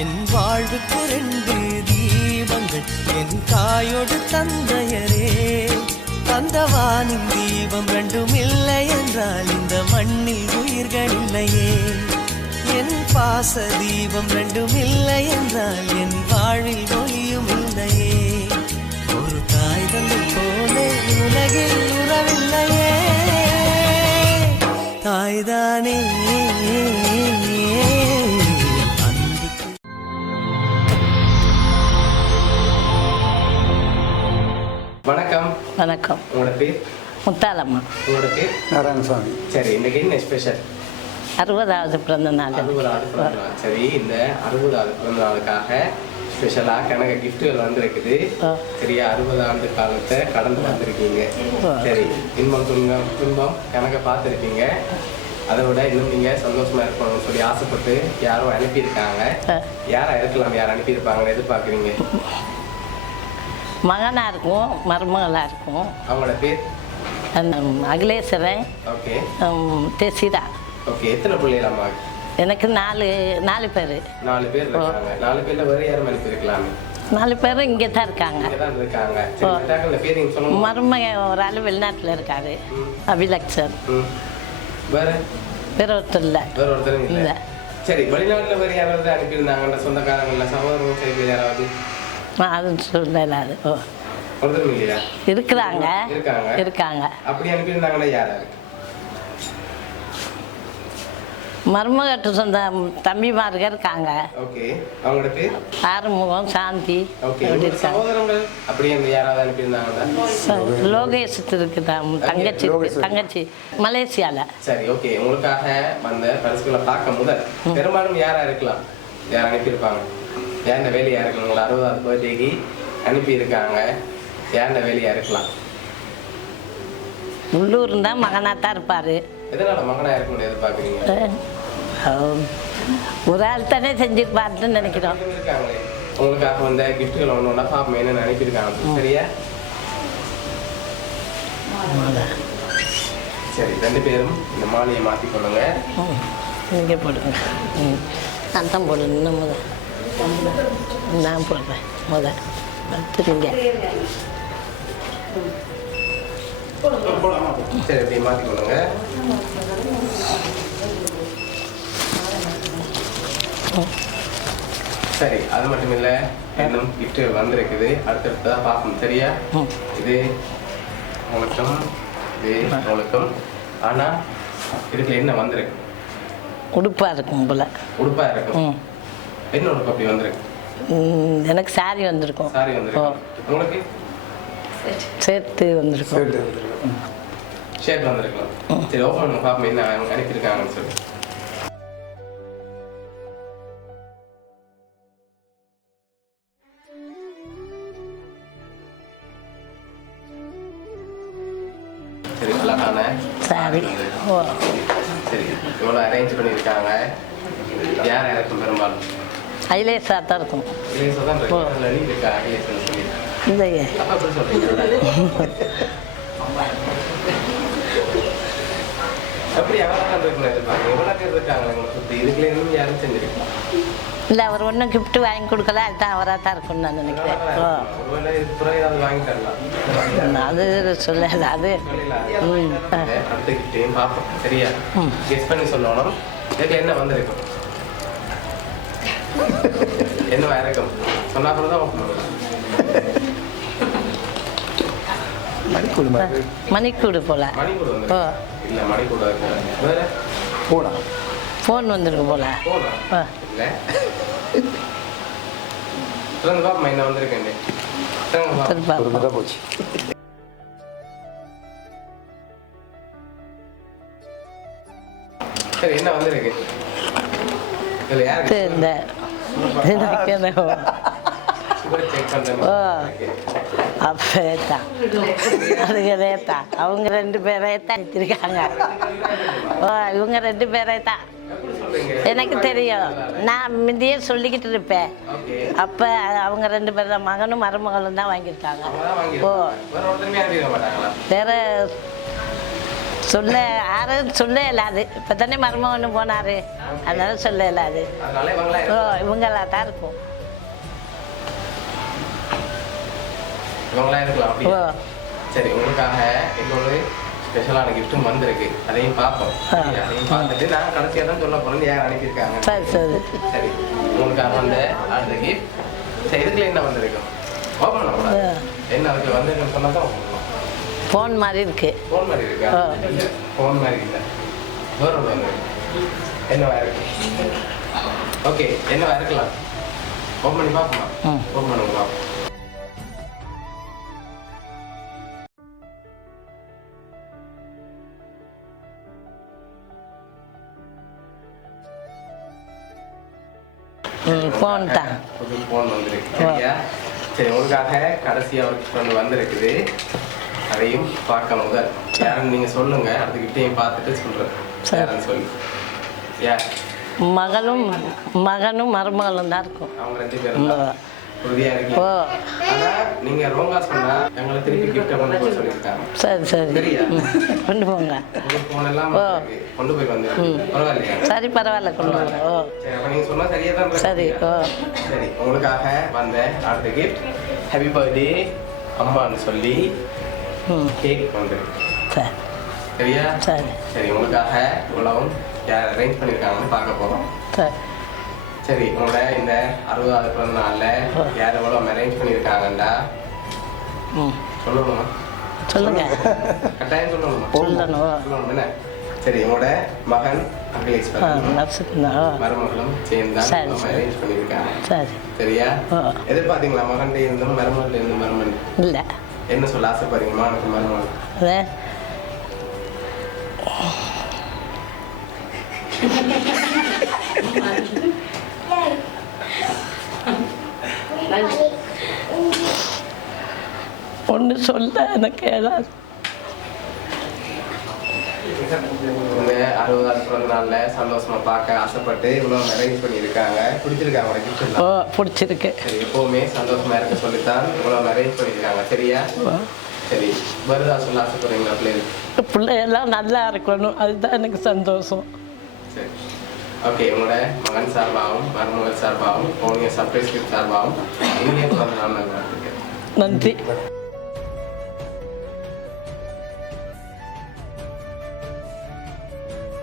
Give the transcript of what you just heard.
என் வாழ்வுக்கு 2 தீபங்கள் என் தாயோடு தந்தையரே தந்தவானின் தீபம் 2ம் இல்லை என்றால் இந்த மண்ணில் உயிர்கள் இல்லையே என் பாச தீபம் 2ம் இல்லை என்றால் என் வாழ்வில் ஒளியும் இல்லையே ஒரு தாய் தந்தை போலே உலகில் உறவில்லையே தாய்தானே வணக்கம். வணக்கம். உங்களோட பேர்? முத்தாலம்மா. உங்களோட பேர்? நாராயணசாமி. சரி, இன்னைக்கு என்ன ஸ்பெஷல்? 60வது பிறந்த நாள். 60வது பிறந்த நாள். சரி, இந்த 60வது பிறந்த நாளுக்காக ஸ்பெஷலாக கணக்கு கிஃப்ட்டுகள் வந்திருக்குது. சரியா, 60 ஆண்டு காலத்தை கடந்து வந்திருக்கீங்க. சரி, துன்பம் கணக்கை பார்த்துருக்கீங்க. அதை விட இன்னும் நீங்கள் சந்தோஷமாக இருக்கணும்னு சொல்லி ஆசைப்பட்டு யாரோ அனுப்பியிருக்காங்க. யாரை இருக்கலாம், யார் அனுப்பியிருப்பாங்கன்னு எதிர்பார்க்குறீங்க? மகனாக இருக்கும், மருமகளாக இருக்கும். அவங்களோட பேர்? அகிலேஸ்வரன். ஓகே. தெசிதா. ஓகே. எத்தனை பிள்ளைகளாம்மா? எனக்கு 4 பேர். 4 பேர் இருக்காங்க. 4 பேர்ல வேறு யாரும் அனுப்பியிருக்கலாமே? 4 பேரும் இங்கே தான் இருக்காங்க. மருமகன் ஒரு ஆள் வெளிநாட்டில் இருக்காரு, அபிலக்ஷன். வேற ஒருத்தர் இல்லை. இல்லை. சரி, வெளிநாட்டில் வேறு யாராவது அனுப்பியிருந்தாங்க? சொந்தக்காரங்கள, சகோதரர்கள் சரி யாராவது? அது சொல்லல. அது ஒருத்தரும் இல்லையா? இருக்காங்க. அப்படி அனுப்பியிருந்தாங்கன்னா யாராரு? மருமகட்டு சொந்த தம்பிமார்கள் இருக்காங்க. ஓகே. அவங்களோட பேர்? ஆறுமுகம், சாந்தி. ஓகே. சகோதரங்கள் அப்படி யாராவது அனுப்பியிருந்தாங்களா? லோகேஷ் இருக்குதா, தங்கச்சி மலேசியால. சரி, ஓகே. உங்களுக்காக வந்த பரிசுகளை பார்க்க முதல் பெரும்பாலும் யாரா இருக்கலாம்? யார் அனுப்பியிருப்பாங்க? யாருந்த வேலையா இருக்கலாம்? உங்களை 60வது பர்த்டேக்கு அனுப்பியிருக்காங்க. யாருந்த வேலையா இருக்கலாம்? உள்ளூர் தான் மகனாக தான் இருப்பார். எதனால மகனாக இருக்கணும்னு எதிர்பார்க்குறீங்க? ஒரு ஆள் தானே செஞ்சுருப்பாருன்னு நினைக்கிறோம். இருக்காங்களே, உங்களுக்காக வந்த கிஃப்ட்டுகள் ஒன்று ஒன்றா பாப்போம் என்னன்னு அனுப்பியிருக்காங்க. சரியா? சரி, 2 பேரும் இந்த மாலையை மாற்றிக்கொள்ளுங்க. நீங்கள் போடுங்க. நான் தான் போடணும். இன்னும் நான் போடுறேன். நீங்கள் சரி, அப்படி மாற்றிக்கொள்ளுங்க. சரி, அது மட்டும் இல்லை, இன்னும் கிஃப்ட் வந்திருக்குது. அடுத்தடுத்ததான் பார்க்கணும். சரியா? இது உங்களுக்கும், இது உங்களுக்கும். ஆனால் இதுக்கு என்ன வந்திருக்கு? உடுப்பாக இருக்கும் போல. உடுப்பாக இருக்கும். என்ன உடுப்பு அப்படி வந்திருக்கு? எனக்கு சாரி வந்திருக்கும். சாரி வந்திருக்கும். உங்களுக்கு சேர்த்து வந்திருக்கும். ஷர்ட் வந்திருக்கலாம். சரி, ஓப்பன் பண்ண பார்ப்போம் என்ன அனுப்பியிருக்காங்கன்னு சொல்லி. சரி, அழகான சாரி. சரி, இவ்வளோ அரேஞ்ச் பண்ணியிருக்காங்க. யார் இருக்கும்? பெரும்பாலும் ஐலேஸாக தான் இருக்கும். ஐலேஸா தான் இருக்கு. நீ இருக்கா ஐலேஸ்ன்னு சொல்லி? இல்லையே. அப்போ எப்படி சொல்கிறீங்க? அப்படி எவ்வளோ இருக்கணும் எதிர்பார்க்க? எவ்வளோ பேர் இருக்காங்க உங்களுக்கு சுற்றி? இதுக்குள்ள இன்னும் யாரும் செஞ்சிருக்கலாம்? இல்லை, அவர் ஒன்றும் கிஃப்ட் வாங்கி கொடுக்கல. அதுதான் அவராக தான் இருக்கும்னு நான் நினைக்கிறேன். ஒருவேளை இது துறை ஏதாவது வாங்கி தரலாம். அது சொல்லல. அது அடுத்த கிஃப்டையும் பார்ப்போம். சரியா? கெஸ் பண்ணி சொல்லணும். இதுக்கு என்ன வந்திருக்கும்? என்ன இருக்கும்? சொன்னா அப்புறம் தான் ஓப்பன் பண்ணலாம். மணிக்கூடு போல. மணிக்கூடு வந்து இல்லை, மணிக்கூடு வேற ஃபோன் வந்திருக்கு போல. இல்லை, சொல்லுங்க பாப்பா என்ன வந்திருக்கேன். போச்சு. சரி, என்ன வந்திருக்கு? இல்லை, யாருக்கு? இந்த அப்பதான் அதுகளே தான். அவங்க 2 பேரே தான் எடுத்திருக்காங்க. இவங்க 2 பேரே தான் எனக்கு தெரியும். நான் முந்தையே சொல்லிக்கிட்டு இருப்பேன். அப்போ அவங்க 2 பேர் தான், மகனும் மருமகளும் தான் வாங்கியிருக்காங்க. வேற சொல்ல யாரும் சொல்ல இல்லாது இப்போ தானே மருமகன்னு போனார் அதனால சொல்ல இல்லாது அதனால இவங்களா ஓ இவங்களா தான் இருக்கும் இவங்களா இருக்கலாம் ஓ அப்படியா சரி உங்களுக்காக இன்னொரு ஸ்பெஷலான கிஃப்ட்டும் வந்திருக்கு அதையும் பார்ப்போம் சரியா? அதையும் பார்த்துட்டு நான் கடைசியாக தான் சொல்ல போறேன் யார் அனுப்பியிருக்காங்க சரி சரி சரி உங்களுக்காக வந்த அடுத்த கிஃப்ட் சரி இதுக்குள்ள என்ன வந்திருக்கும் ஓப்பன் பண்ணக்கூடாது என்ன அதுக்கு வந்திருக்குன்னு சொன்னா தான் ஓப்பன் பண்ணலாம் ஃபோன் மாதிரி இருக்கு ஃபோன் மாதிரி இருக்கா ஆ. இல்லை ஃபோன் மாதிரி இல்லை வேற ஒன்று வந்திருக்கு என்னவா இருக்கு ஓகே என்னவா இருக்கலாம் ஓப்பன் பண்ணி பார்ப்போமா ம். ஓப்பன் பண்ணுங்க பார்ப்போம் ஃபோன் தான் புது ஃபோன் வந்திருக்கு சரியா சரி உங்களுக்காக கடைசியாக ஒரு ஒன்று வந்திருக்குது அதையும் பார்க்க முதல் யாருன்னு நீங்கள் சொல்லுங்க அடுத்த கிஃப்டையும் பார்த்துட்டு சொல்கிறேன் யாருன்னு சொல்லி யார் மகளும் மருமகளும் தான் இருக்கும் அவங்க 2 பேரும் தான் உறுதியாக இருக்கீங்க ஓ ஆனால் நீங்கள் ரோங்கா சொன்னா எங்களை திருப்பி கிஃப்ட்டை கொண்டு போய் சொல்லியிருக்காங்க சரி சரி சரியா கொண்டு போங்க உங்க ஃபோன் எல்லாம் ஓ. வந்திருக்கு. கொண்டு போய் வந்திருக்கு பரவாயில்லையா சரி பரவாயில்ல கொண்டு போங்க ஓ சரி அப்போ நீங்கள் சொன்னால் சரியாக தான் இருக்கு. சரி ஓ சரி உங்களுக்காக வந்த அடுத்த கிஃப்ட் ஹாப்பி பர்த்டே அம்மான்னு சொல்லி ம் கேக் வந்திருக்கு சரி சரியா சரி சரி உங்களுக்காக இவ்வளவும் யார் அரேஞ்ச் பண்ணியிருக்காங்கன்னு பார்க்க போகிறோம் சரி சரி உங்களோட இந்த 60வது பிறந்த நாளில் யார் எவ்வளோ அரேஞ்ச் பண்ணியிருக்காங்கண்டா ம் சொல்லணுமா சொல்லுங்க கட்டாயம் சொல்லணுமா சொல்லணும் ஓ சொல்லணும் என்ன சரி உங்களோட மகன் அகிலேஸ்வரன் நர்ஸுக்குண்ணா ஓ மருமகளும் சேர்ந்து தான் சரி, சரி. அரேஞ்ச் பண்ணியிருக்காங்க சரி சரியா ஓ எதிர்பார்த்தீங்களா மகன்கிட்ட இருந்தும் மருமகள்கிட்ட இருந்து மருமகன் இல்லை என்ன சொல்ல ஆசைப்படுறீங்கம்மா எனக்கு மருமகன் அதே ஒன்று சொல்ல எனக்கு ஏதாவது இந்த 60வது பிறந்த நாளில் சந்தோஷமா பார்க்க ஆசைப்பட்டு இவ்வளோ அரேஞ்ச் பண்ணியிருக்காங்க பிடிச்சிருக்காங்க உனக்கு gift ஓ எல்லாம். பிடிச்சிருக்கு சரி எப்போவுமே சந்தோஷமா இருக்க சொல்லித்தான் இவ்வளோ அரேஞ்ச் பண்ணியிருக்காங்க சரியா ஓ சரி வருதா சொல்ல ஆசைப்படுறீங்களா பிள்ளைகள் பிள்ளையெல்லாம் நல்லா இருக்கணும் அதுதான் எனக்கு சந்தோஷம் சரி ஓகே உங்களோட மகன் சார்பாகவும் மருமகள் சார்பாகவும் உங்களுடைய சர்ப்ரைஸ் கிஃப்ட் சார்பாகவும் இனிய பிறந்த நாள் நல்வாழ்த்துக்கள் நன்றி